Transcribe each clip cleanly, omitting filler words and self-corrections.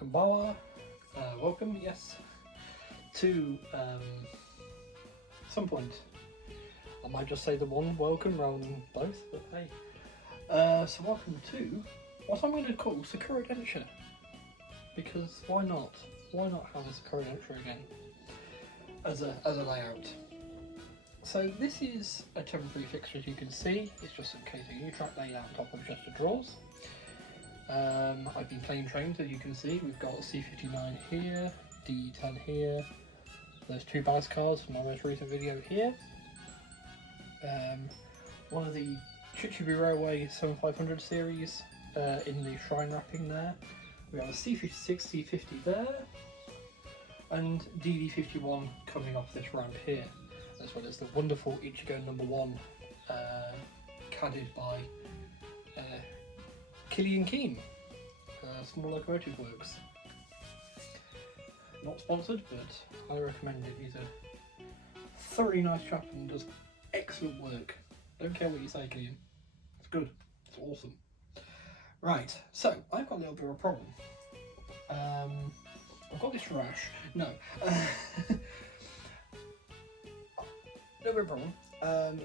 Kumbawa, welcome, yes, to some point. I might just say the one welcome rather than both, but hey. So welcome to what I'm going to call Sakura Denture. Because why not? Why not have a Sakura Denture again as a layout? So this is a temporary fixture, as you can see. It's just in case a U-track laid out on top of just the drawers. I've been playing trains, as you can see. We've got C59 here, D10 here. There's two ballast cars from my most recent video here. One of the Tobii Railway 7500 series in the shrine wrapping there. We have a C56, C50 there, and DD51 coming off this ramp here, as well as the wonderful Ichigo #1 CAD'd by Killian Keen, Small Locomotive Works. Not sponsored, but I recommend it. He's a thoroughly nice chap and does excellent work. Don't care what you say, Killian. It's good. It's awesome. Right, so I've got a little bit of a problem. I've got this rash. No. No bit of a problem.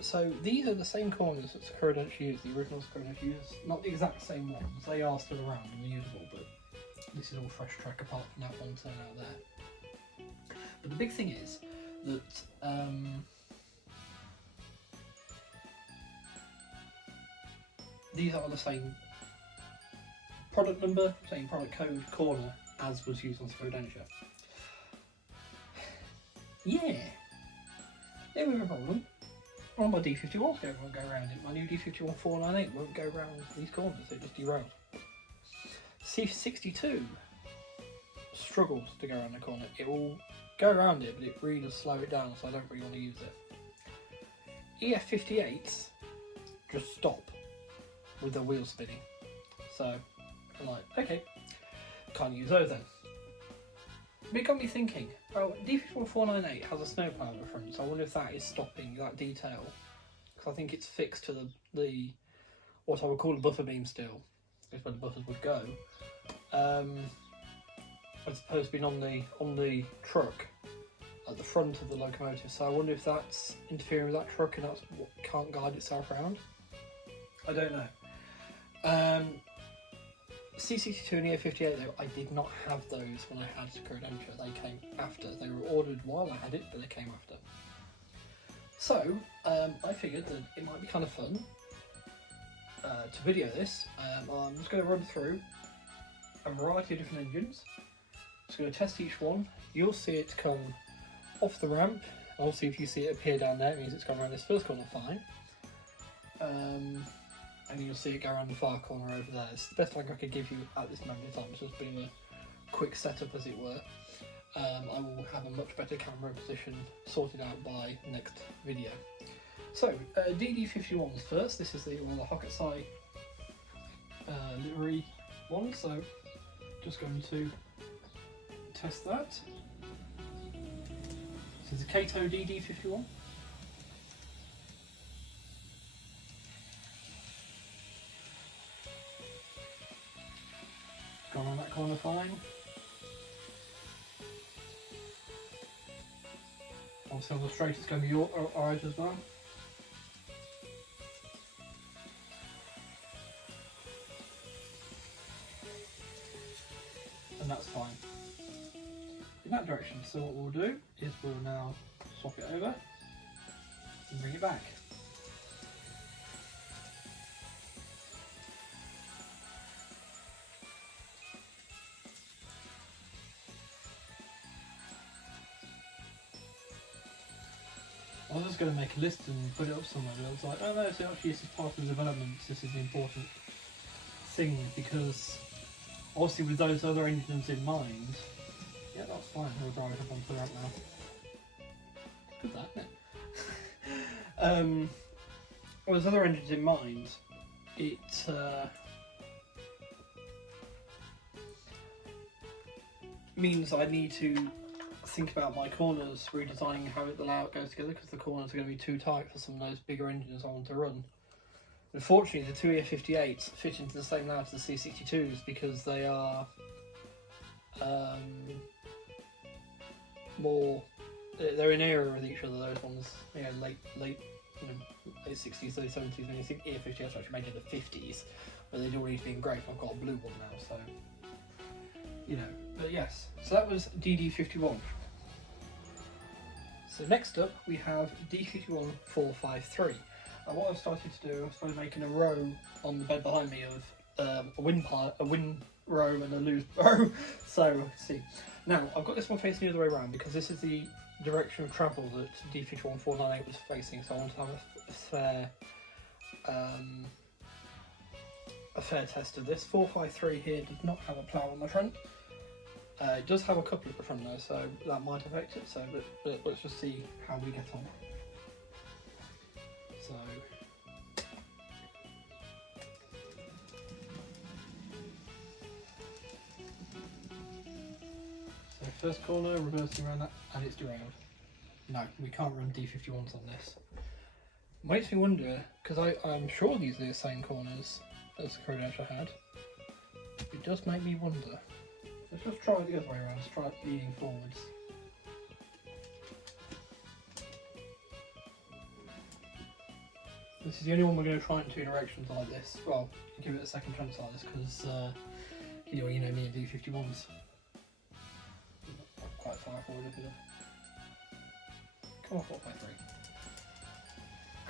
So these are the same corners that Sakura Denture used, the original Sakura Denture used. Not the exact same ones. They are still around and usable, but this is all fresh track apart from that one turnout there. But the big thing is that these are the same product number, same product code, corner as was used on Sakura Denture. Yeah, there we have a problem. Well, my D51 won't go around it. My new D51 498 won't go around these corners, it just derailed. C62 struggles to go around the corner. It will go around it, but it really does slow it down, so I don't really want to use it. EF58s just stop with the wheel spinning. So I'm like, okay, can't use those then. But it got me thinking, well, D51 498 has a snowplow at the front, so I wonder if that is stopping that detail. Because I think it's fixed to the what I would call a buffer beam still, is where the buffers would go. As opposed to being on the truck at the front of the locomotive. So I wonder if that's interfering with that truck and that's what can't guide itself around. I don't know. C62 and EF58 though, I did not have those when I had Sakura Denture. They came after. They were ordered while I had it, but they came after. So I figured that it might be kind of fun to video this. I'm just going to run through a variety of different engines. Just going to test each one. You'll see it come off the ramp. Obviously, if you see it appear down there, it means it's gone around this first corner fine. And you'll see it go around the far corner over there. It's the best link I could give you at this moment in time. It's just been a quick setup, as it were. I will have a much better camera position sorted out by next video. So, DD51s first. This is the Hokusai livery one, so just going to test that. This is a Kato DD51. Gone on that corner fine. Obviously on the straight it's going to be alright as well. And that's fine in that direction. So what we'll do is we'll now swap it over and bring it back. I was just going to make a list and put it up somewhere, but I was like, oh no, so actually this is part of the development, this is the important thing, because obviously with those other engines in mind, yeah, that's fine, we'll drive it up onto the ramp now. Good that, isn't it? With those other engines in mind, it means I need to think about my corners, redesigning how the layout goes together, because the corners are going to be too tight for some of those bigger engines I want to run. Unfortunately, the two EF58s fit into the same layout as the C62s because they are more. They're in era with each other. Those ones, you know, late late 60s, early 70s. And you think EF58 was actually made in the 50s, but they'd already been great. I've got a blue one now, so you know. But yes, so that was DD51. So next up we have D51453. And what I've started to do, I've started making a row on the bed behind me of a win row and a lose row. So let's see. Now I've got this one facing the other way around because this is the direction of travel that D51498 was facing. So I want to have a fair test of this. 453 here does not have a plough on the front. It does have a couple at the front though, so that might affect it. So, but let's just see how we get on. So, first corner, reversing around that, and it's derailed. No, we can't run D51s on this. Makes me wonder, because I'm sure these are the same corners as the Crodasher had. It does make me wonder. Let's just try it the other way around, let's try it leaning forwards. This is the only one we're going to try in two directions like this. Well, give it a second chance like this because, you know me and D51s. Quite far forward a bit. Come on, 453.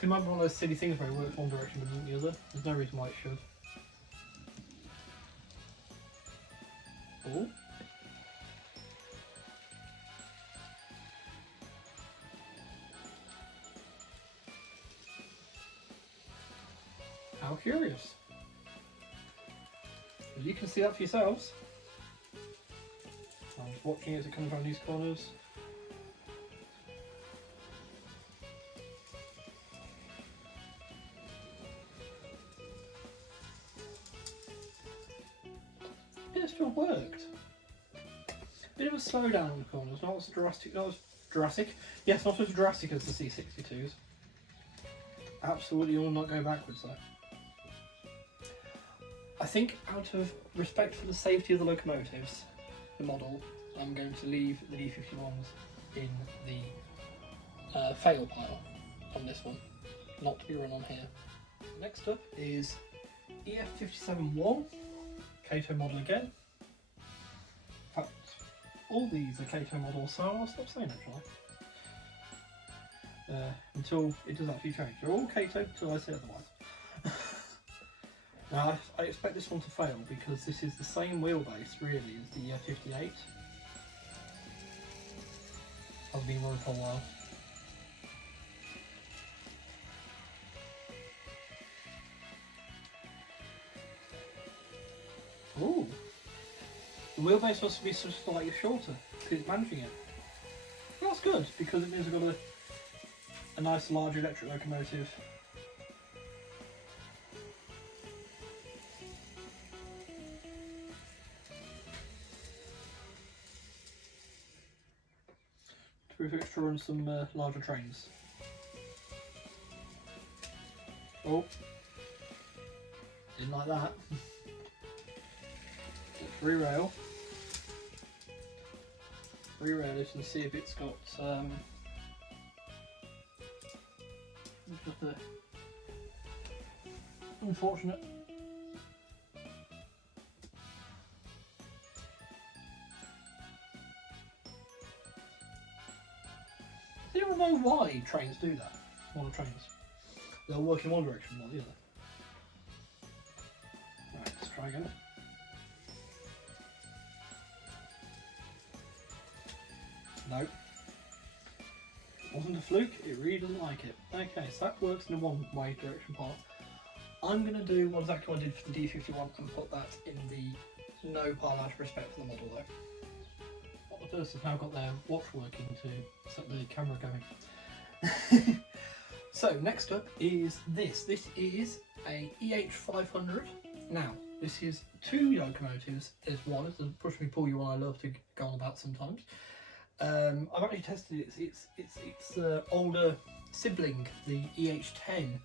It might be one of those silly things where it works one direction but doesn't the other. There's no reason why it should. Oh. How curious. Well, you can see that for yourselves. I'm just watching it as it comes around these corners. It still worked. Bit of a slowdown on the corners, not as drastic. Yes, not as drastic as the C62s. Absolutely will not go backwards though. I think out of respect for the safety of the locomotives, the model, I'm going to leave the D51s in the fail pile on this one, not to be run on here. Next up is EF571, Kato model again. In fact, all these are Kato models, so I'll stop saying actually. Until it does actually change. They're all Kato until I say otherwise. Now I expect this one to fail because this is the same wheelbase really as the 58. I've been running for a while. Ooh! The wheelbase must be just slightly shorter because it's managing it. Well, that's good because it means we've got a nice large electric locomotive. To be extra on some larger trains. Oh, didn't like that. Re-rail it and see if it's got just a unfortunate. I don't know why trains do that. Smaller trains, they'll work in one direction, not the other. Right, let's try again. No. It wasn't a fluke, it really doesn't like it. Okay, so that works in a one-way direction path. I'm going to do exactly what I did for the D51 and put that in the no pile out of respect for the model though. What the person has now got their watch working to set the camera going. So next up is this. This is a EH500. Now, this is two locomotives as one. It's a push me pull you one I love to go on about sometimes. I've actually tested its older sibling, the EH10,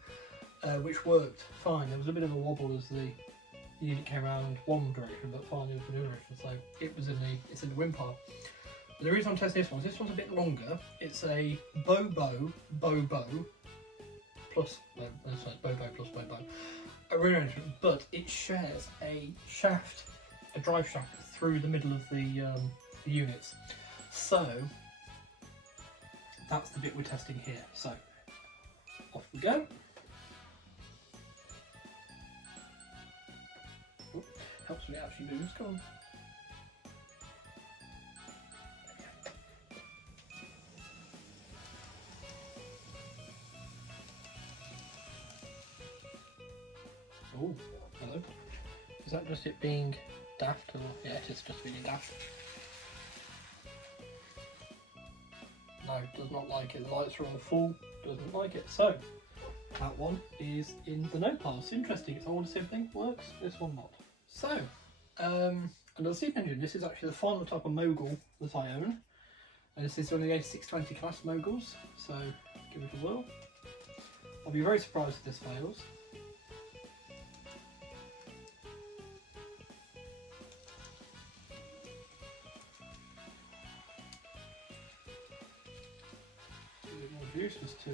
which worked fine. There was a bit of a wobble as the unit came around one direction, but finally it was in the direction, so it's in the wind pile. The reason I'm testing this one's a bit longer. It's a Bobo plus, Bobo plus Bobo arrangement, but it shares a shaft, a drive shaft through the middle of the units. So that's the bit we're testing here. So off we go. Oh, helps when it actually moves. Come on. Oh, hello. Is that just it being daft? Or yeah, it is just being daft. No, does not like it. The lights are on full, doesn't like it. So, that one is in the no pile. It's interesting. It's all the same thing. Works. This one not. So, another steam engine. This is actually the final type of mogul that I own. And this is one of the A620 class moguls. So, give it a whirl. I'll be very surprised if this fails. Just to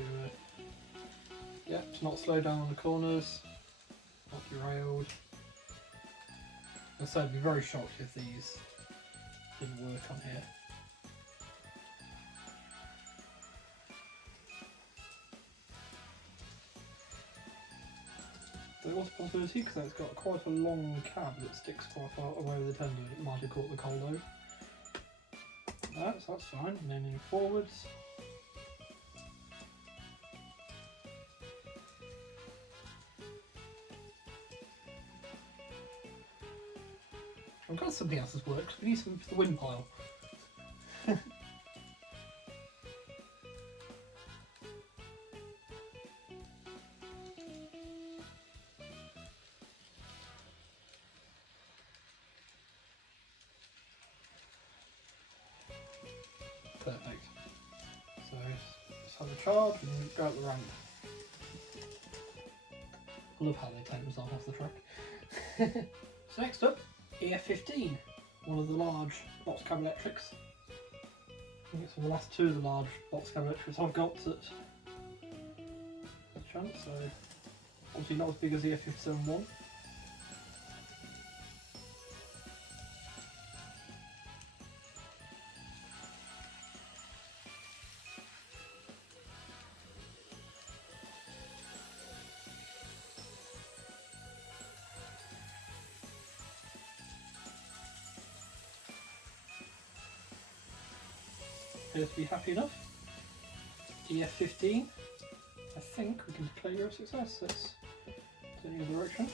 to not slow down on the corners, not derailed. I'd be very shocked if these didn't work on here. There was a possibility because it's got quite a long cab that sticks quite far away with the tender. It might have caught the cold load. So that's fine. And then in forwards. I've got something else that's worked. We need something for the wind pile. Perfect. So just have a charge and go up the ramp. I love how they take themselves off the track. So next up, EF15, one of the large box cab electrics. I think it's one of the last two of the large box cab electrics I've got at the chance, so obviously not as big as the EF57-1. Appears to be happy enough. EF15, I think we can declare your success. Let's turn in the direction.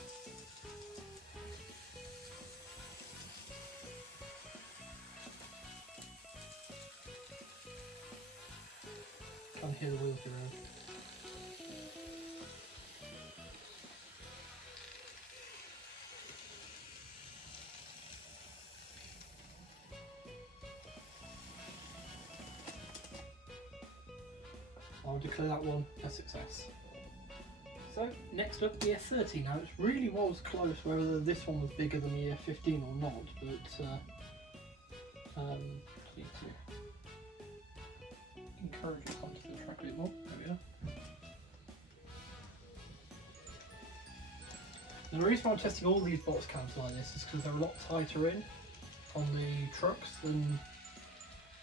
Can't hear the wheels around. I'll declare that one a success. So next up, the EF30. Now it really was close whether this one was bigger than the EF15 or not, but need to encourage it onto the track a bit more. There we are. Now the reason why I'm testing all these box cabs like this is because they're a lot tighter in on the trucks than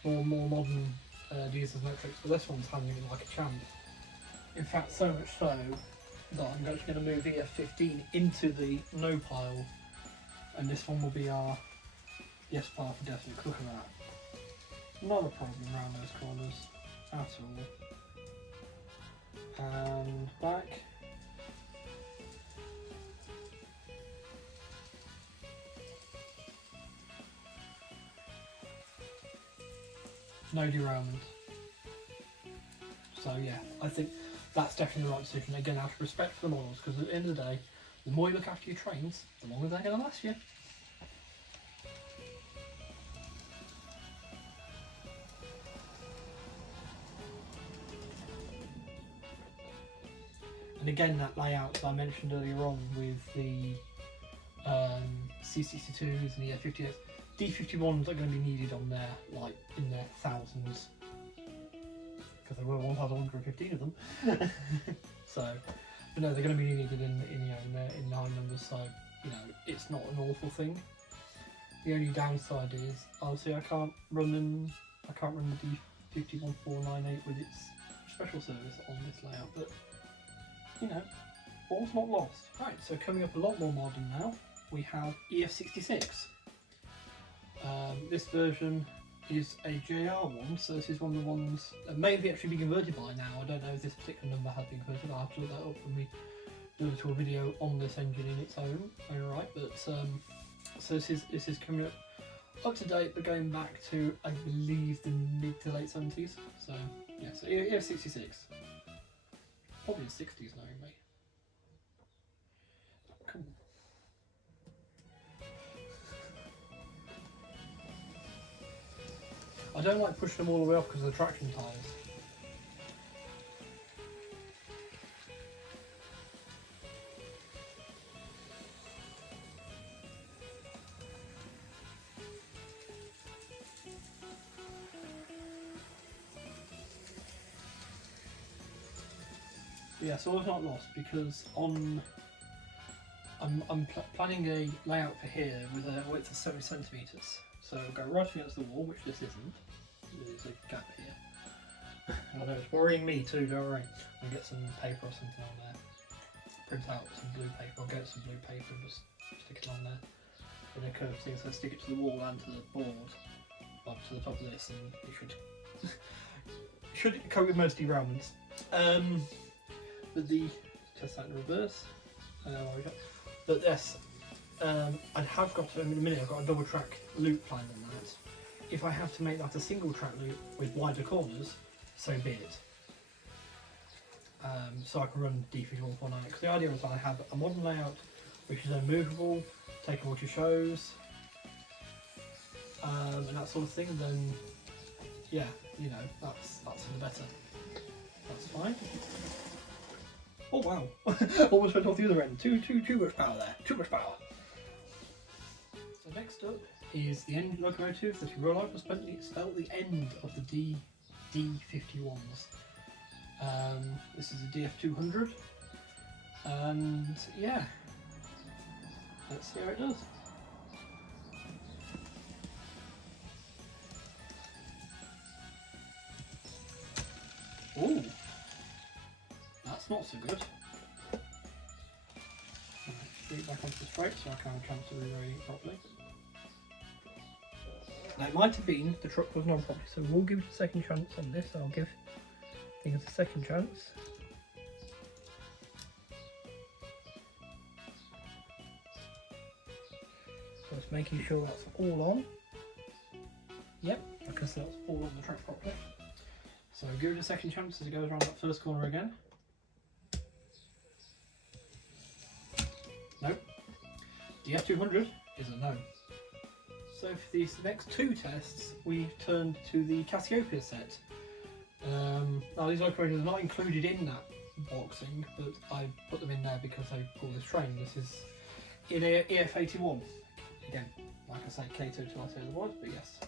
more modern diesels and electrics, but this one's handling it like a champ. In fact, so much so that I'm actually going to move EF15 into the no pile, and this one will be our yes pile for definite. Look at that. Not a problem around those corners at all. And back. No derailment. So yeah, I think that's definitely the right decision. Again, out of respect for the models, because at the end of the day, the more you look after your trains, the longer they're going to last you. And again, that layout that I mentioned earlier on with the C62s and the EF58s, D51s are going to be needed on there, like in their thousands, because there were 1,115 of them. So, but no, they're going to be needed in high numbers. So, you know, it's not an awful thing. The only downside is obviously I can't run the D51498 with its special service on this layout, but you know, all's not lost. Right, so coming up a lot more modern now, we have EF66. This version is a JR one, so this is one of the ones that may have actually been converted by now. I don't know if this particular number has been converted. I'll have to look that up when we do a video on this engine in its own right. But so this is coming up to date, but going back to I believe the mid to late 70s. So yeah, so EF66, probably the 60s now, maybe. Cool. I don't like pushing them all the way off because of the traction tyres. Yeah, so I've not lost because I'm planning a layout for here with a width of 70 centimetres. So it'll go right against the wall, which this isn't. There's a gap here. I know it's worrying me too, don't worry. I'll get some paper or something on there. Print out some blue paper, I'll get some blue paper and just stick it on there. With a curved thing, so I stick it to the wall and to the board, up to the top of this, and it should cope with most derailments. But the test that in reverse. But yes, I have got in a minute. I've got a double track loop planned on that. If I have to make that a single track loop with wider corners, so be it. So I can run D5149. Because the idea is I have a modern layout which is unmovable, takeable to shows, and that sort of thing. Then yeah, you know, that's for the better. That's fine. Oh wow! Almost went off the other end. Too much power there. Too much power. So next up is the end locomotive that in real life was spelled the end of the D51s. This is a DF200, and yeah, let's see how it does. Ooh. That's not so good. Right, straight back onto the straight so I can transfer the rating properly. Now it might have been the truck wasn't on properly, so we'll give it a second chance on this. I'll give things a second chance. Just making sure that's all on. Yep, I can see that's all on the track properly. So give it a second chance as it goes around that first corner again. Nope. The F200 is a no. So for these next two tests, we turned to the Cassiopeia set. Now these locomotives are not included in that boxing, but I put them in there because they pull this train. This is in EF81. Again, like I say, K2 till I say otherwise, but yes.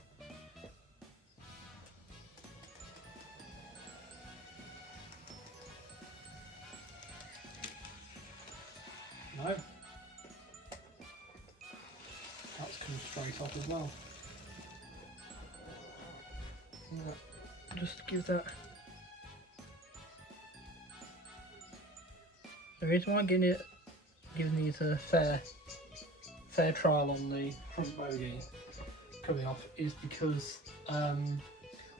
No. That's come straight off as well. Just give that. The reason why I'm giving these a fair trial on the front bogie coming off is because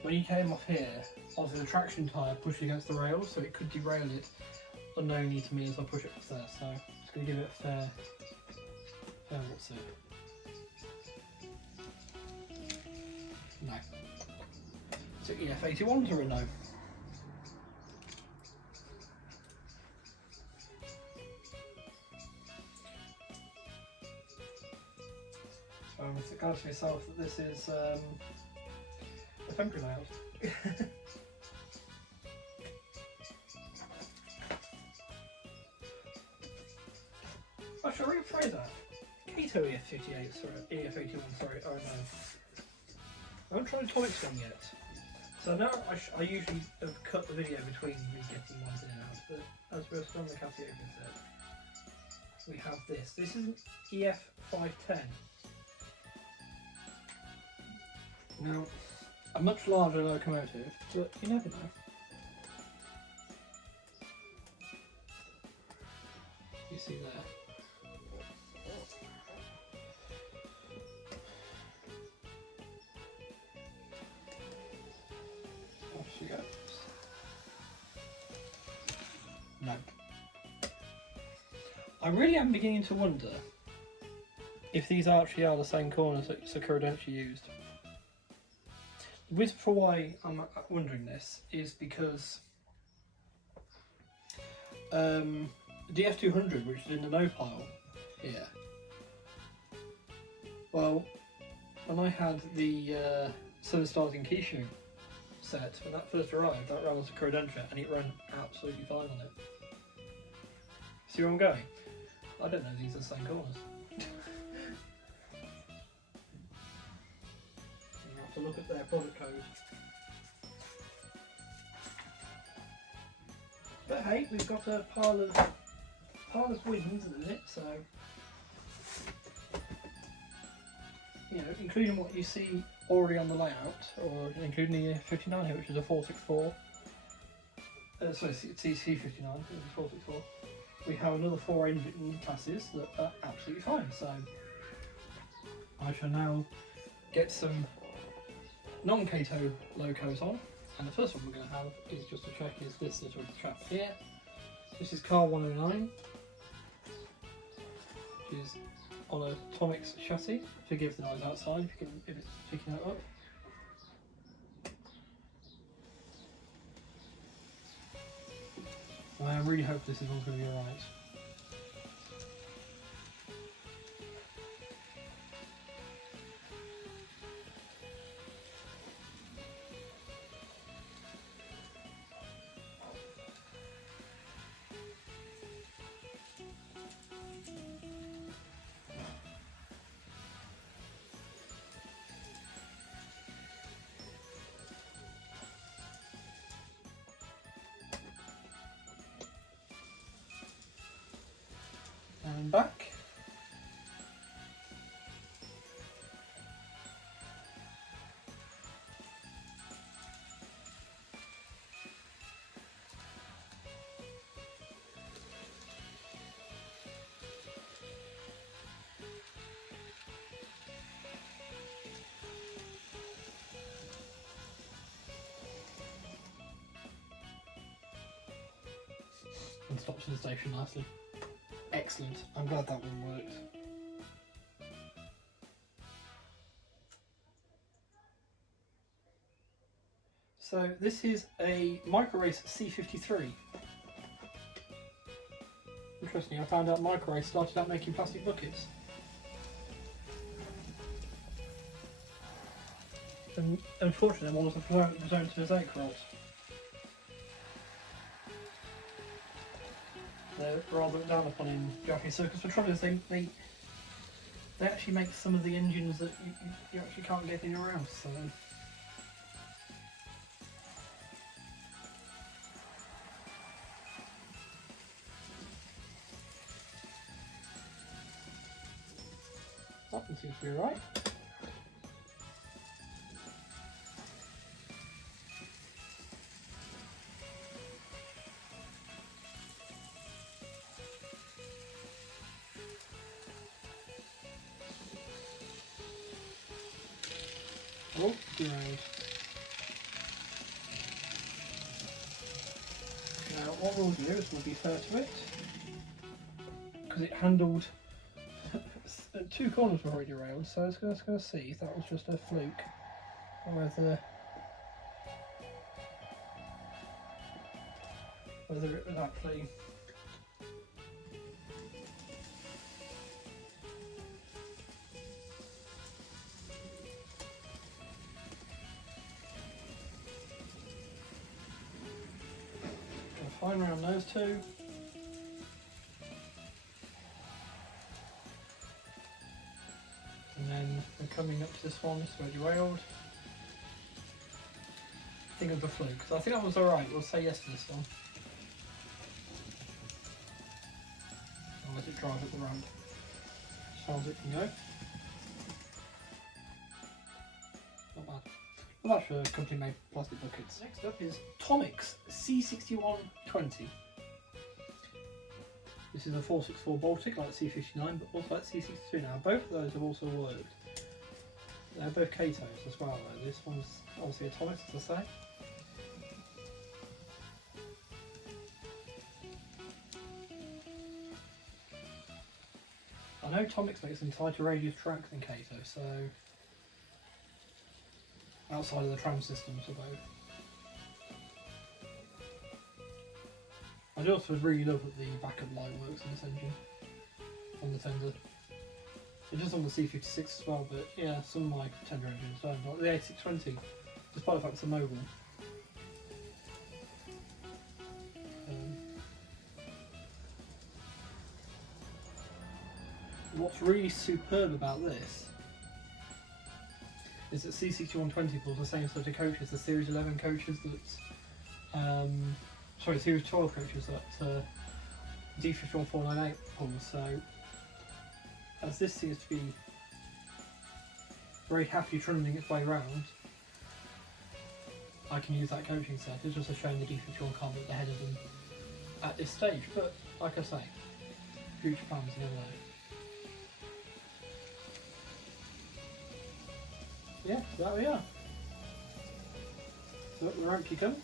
when you came off here, obviously the traction tyre pushed against the rail, so it could derail it unknowingly to me as I push it up there. So I'm just going to give it a fair what's it? No. So EF81s are a no. So I'm going to myself that this is a temporary layout. I shall rephrase that. Kato EF58, sorry, EF81, sorry, oh no. I haven't tried Tomics one yet. So now I usually have cut the video between me getting ones in and out, but as we're still on the Casio set, we have this. This is an EF510. Now, a much larger locomotive, but you never know. You see there. Off she goes. No. I really am beginning to wonder if these actually are the same corners that Sakura Denshi used. The reason for why I'm wondering this is because DF200, which is in the no pile here, well, when I had the 7 Stars in Kishu set, when that first arrived, that ran on Sakura Denshi and it ran absolutely fine on it. See where I'm going? I don't know these are the same corners. You have to look at their product code. But hey, we've got a pile of wins at the minute, so you know, including what you see already on the layout, or including the 59 here, which is a 464. Sorry, it's C59, it's 464. We have another 4 engine classes that are absolutely fine. So I shall now get some non-Kato locos on, and the first one we're going to have is just to check is this little chap here. This is car 109, which is on a Tomics chassis. Forgive the noise outside if it's picking that up. I really hope this is all going to be alright. And back. And stops in the station nicely. Excellent. I'm glad that one worked. So this is a Race C53. Interesting, I found out Race started out making plastic buckets. And unfortunately, I'm almost presented to his egg rolls. They're rather looked down upon in Japanese circus. The trouble is they actually make some of the engines that you actually can't get in your house. So. That one seems to be alright. Oh, derailed. Now what we'll do is we'll be fair to it, because it handled 2 corners were already derailed, so I was going to see if that was just a fluke, or whether it was actually fine around those two. one, so derailed. Think of the flu, because I think that was alright. We'll say yes to this one. I'll let it drive up the ramp as far as it can go. Not bad. Not bad for company made plastic buckets. Next up is Tomix C6120. This is a 464 Baltic like C59, but also like C63. Now both of those have also worked. They're both Katos as well though. This one's obviously a Tomix, as I say. I know Tomix makes some tighter radius tracks than Kato, so outside of the tram systems for both. I do also really love that the backup light works on this engine, on the Tender. It does on the C56 as well, but yeah, some of my Tender engines don't. Like the A620, despite the fact it's a mobile. What's really superb about this is that C6120 pulls the same sort of coaches, the Series 11 coaches that, sorry, Series 12 coaches that D51498 pulls. So, as this seems to be very happily trundling its way around, I can use that coaching set. It's just a shame the D51 can't be at the head of them at this stage, but like I say, future plans are never know. Yeah, so there we are. So up the ramp you come.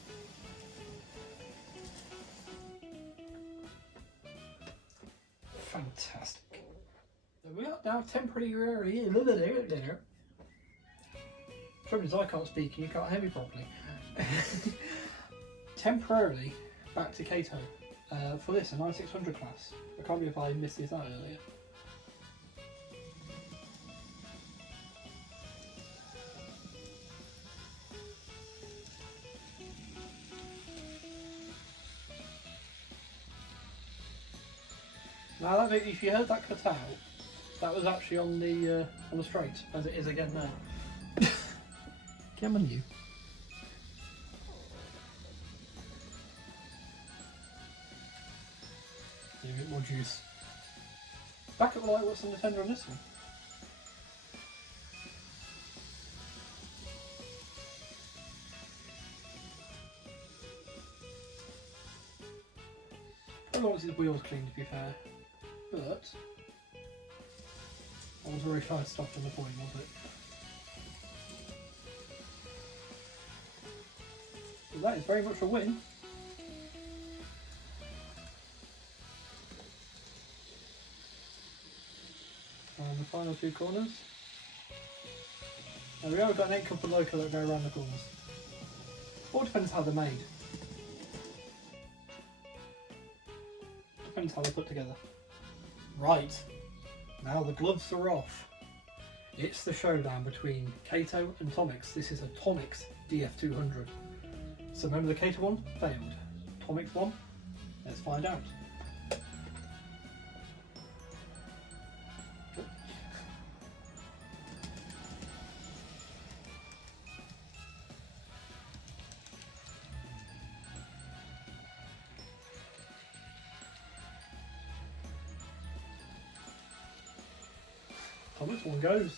Fantastic. There we are now temporarily. Trouble is I can't speak and you can't hear me properly. Temporarily back to Kato for this, a 9600 class. I can't believe I missed this out earlier. Now that bit, if you heard that cut out, that was actually on the straight, as it is again now. Come on you. Give it more juice. Back at the light, what's on the Tender on this one? Probably wants his wheels clean, to be fair. But I was very shy to stop on the point, was it? But that is very much a win. And the final two corners. There we go, we've got an 8 couple local that go around the corners. All depends how they're made. Depends how they're put together. Right, now the gloves are off. It's the showdown between Kato and Tomix. This is a Tomix DF200. So remember the Kato one? Failed. Tomix one? Let's find out. Tomix one goes.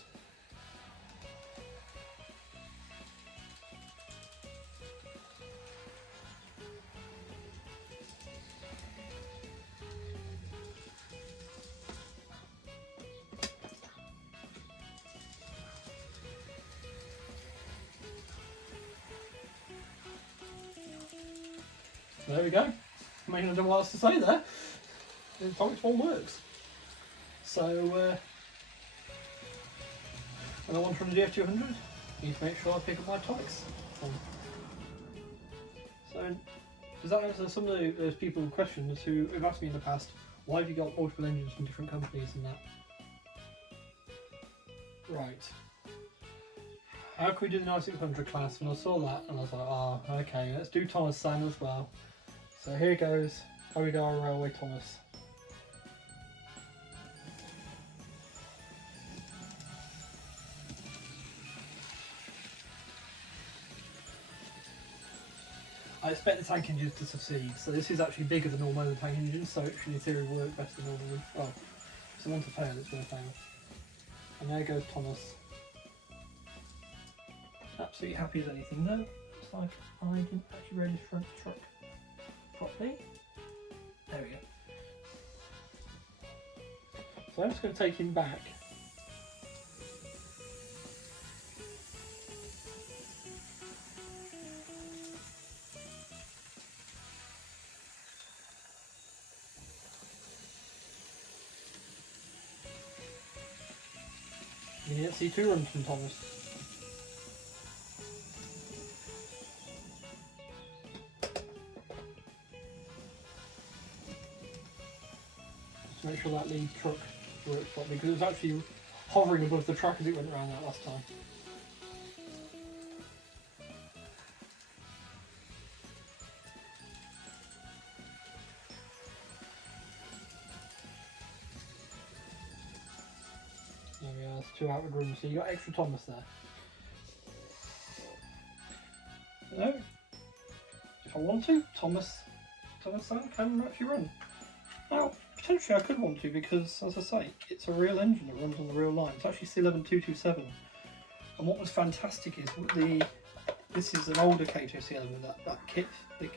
There we go. I mean, I don't know what else to say there. The Tomix one works. So, and I want from the DF200, need to make sure I pick up my Tomix. So, does that answer some of those people's questions who have asked me in the past, why have you got multiple engines from different companies and that? Right. How can we do the 9600 class? And I saw that and I was like, oh, okay, let's do Thomas San as well. So here goes, Oridar Railway Thomas. I expect the tank engines to succeed. So this is actually bigger than all my other tank engines, so it should in theory work better than all of them. Well, if I want to fail, it's going to fail. And there goes Thomas. Absolutely happy as anything. No, looks like I didn't actually ready this front truck properly. There we go. So I'm just going to take him back. You can see 2 runs from Thomas. Just to make sure that lead truck works properly, because it was actually hovering above the track as it went around that last time. There we are, that's 2 outward runs, so you got extra Thomas there. No, if I want to, Thomas son can actually run. Now, potentially I could want to, because, as I say, it's a real engine that runs on the real line. It's actually C11227. And what was fantastic is this is an older Kato C11, that kit,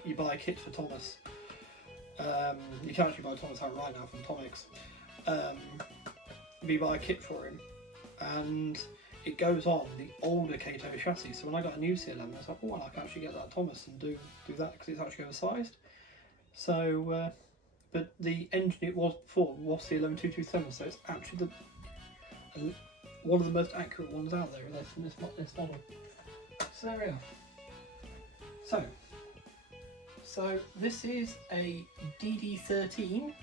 you buy a kit for Thomas. You can actually buy Thomas out right now from Tomics. You buy a kit for him, and it goes on the older Kato chassis. So when I got a new C11, I was like, oh, well, I can actually get that Thomas and do that, because it's actually oversized. So, but the engine it was before was C11227, so it's actually one of the most accurate ones out there related to this model. So there we are. So this is a DD13.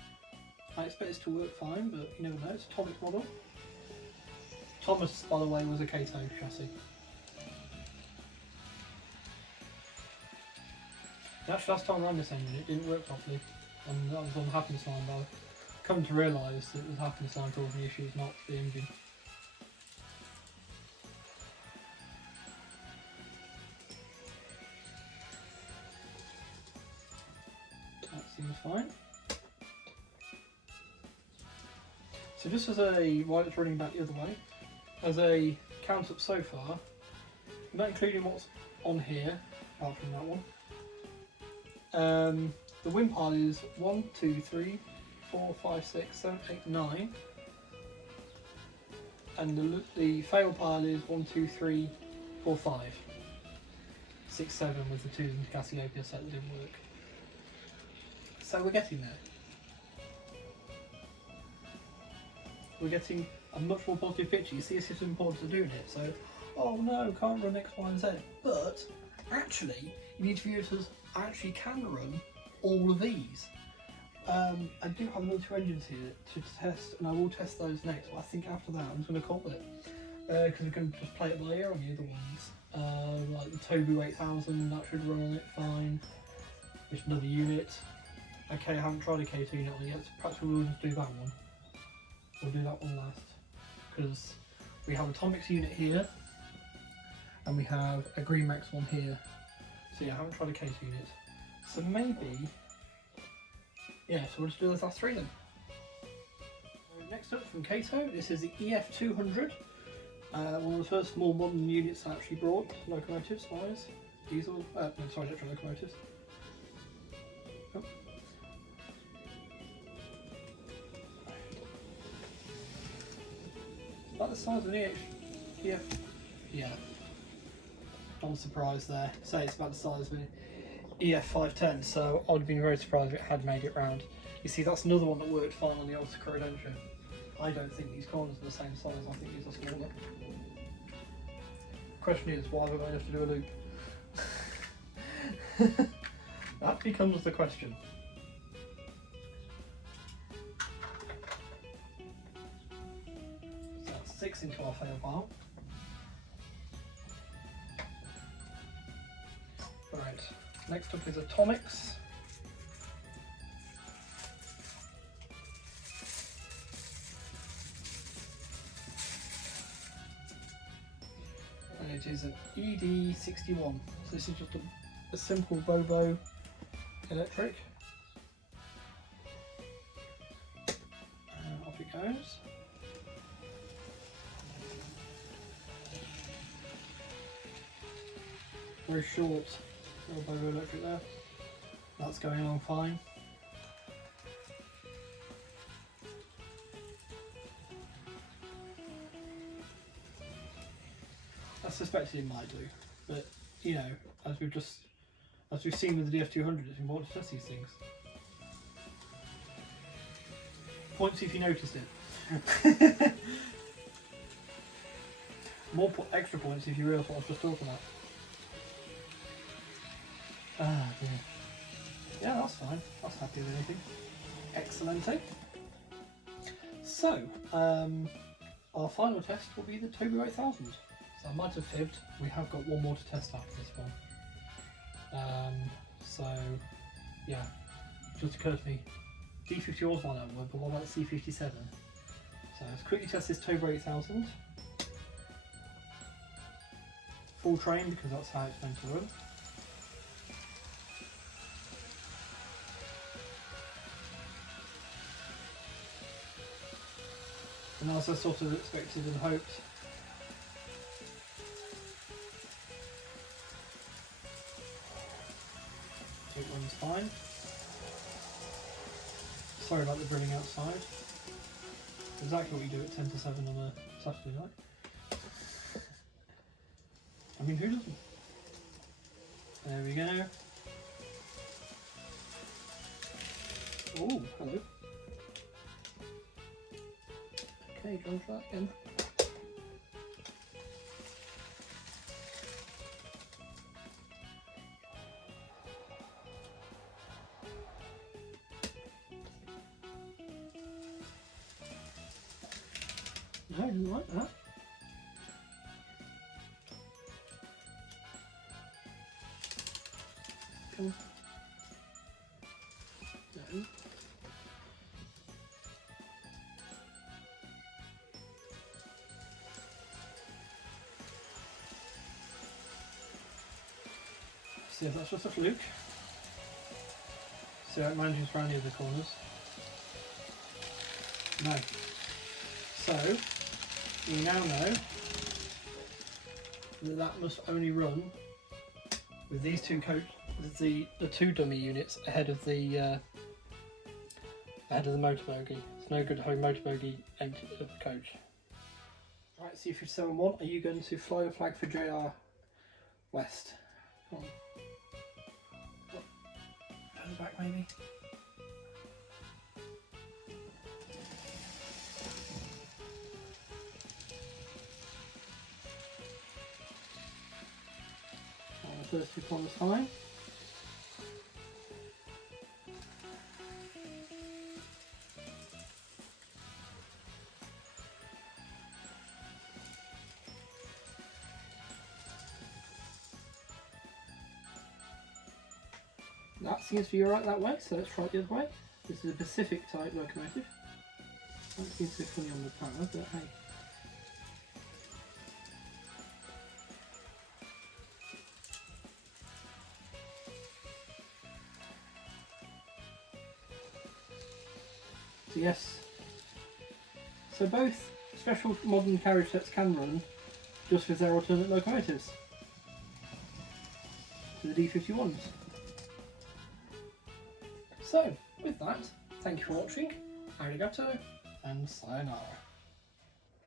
I expect this to work fine, but you never know, it's a Tomic model. Thomas, by the way, was a Kato chassis. Actually, last time I ran this engine, it didn't work properly, and that was on the happiness line, but I've come to realise that it was happiness line causing the issues, not the engine. That seems fine. So just as while it's running back the other way, as a count up so far, not including what's on here, apart from that one, the wind pile is 1, 2, 3, 4, 5, 6, 7, 8, 9, and the fail pile is 1, 2, 3, 4, 5, 6, 7 with the 2 in Cassiopeia set that didn't work. So we're getting there. We're getting a much more positive picture. You see a system importance of doing it, so, oh no, can't run X, Y and Z. But actually, you need to view it as actually can run all of these. I do have another 2 engines here to test, and I will test those next, but I think after that I'm just going to call it. Because we can just play it by ear on the other ones. Like the Tobii 8000, that should run on it fine. Just another unit. Okay, I haven't tried a K2 unit on it yet, so perhaps we will just do that one. We'll do that one last, because we have a Tomics unit here, and we have a Green Max one here. So yeah, I haven't tried a K2 unit. So maybe, yeah, so we'll just do those last 3 then. So next up from Kato, this is the EF200. One of the first more modern units I actually brought, locomotives wise. Diesel, no, sorry, electric locomotives. Oh. About the size of an EF, yeah, I'm surprised there. Say it's about the size of an EF510, so I'd have been very surprised if it had made it round. You see, that's another one that worked fine on the old Corridentria. I don't think these corners are the same size, I think these are smaller. Question is, why would I have to do a loop? That becomes the question. So that's 6 into our fail pile. Right, next up is Atomics. And it is an ED61. So this is just a a simple Bobo electric. And off it goes. Very short little Bobo electric there. That's going along fine. I suspected it might do, but you know, as we've seen with the DF200, it's important to test these things. Points if you noticed it. More extra points if you realise what I was just talking about. Ah dear. Yeah, that's fine. That's happy with anything. Excellente. So, our final test will be the Tobii 8000. So I might have fibbed. We have got one more to test after this one. So, yeah, just occurred to me. D50 was my number, but what about the C57? So let's quickly test this Tobii 8000. Full train, because that's how it's meant to run. And as I sort of expected and hoped, it runs fine. Sorry about the drilling outside. Exactly what you do at 10 to 7 on a Saturday night. I mean, who doesn't? There we go. Oh, hello. Okay, go on, try that again. No, I didn't like that. Come on. No. See if that's just a fluke. See how it manages around the other corners. No. So, we now know that that must only run with these two with the two dummy units ahead of the motor bogie. It's no good having motor bogie empty of the coach. Right, C57-1, are you going to fly a flag for JR West? Come on. Turn back maybe. First two corners fine. That seems to be alright that way, so let's try it the other way. This is a Pacific type locomotive. That seems so funny on the power, but hey. So yes, so both special modern carriage sets can run just with their alternate locomotives to the D51s. So with that, thank you for watching, arigato and sayonara.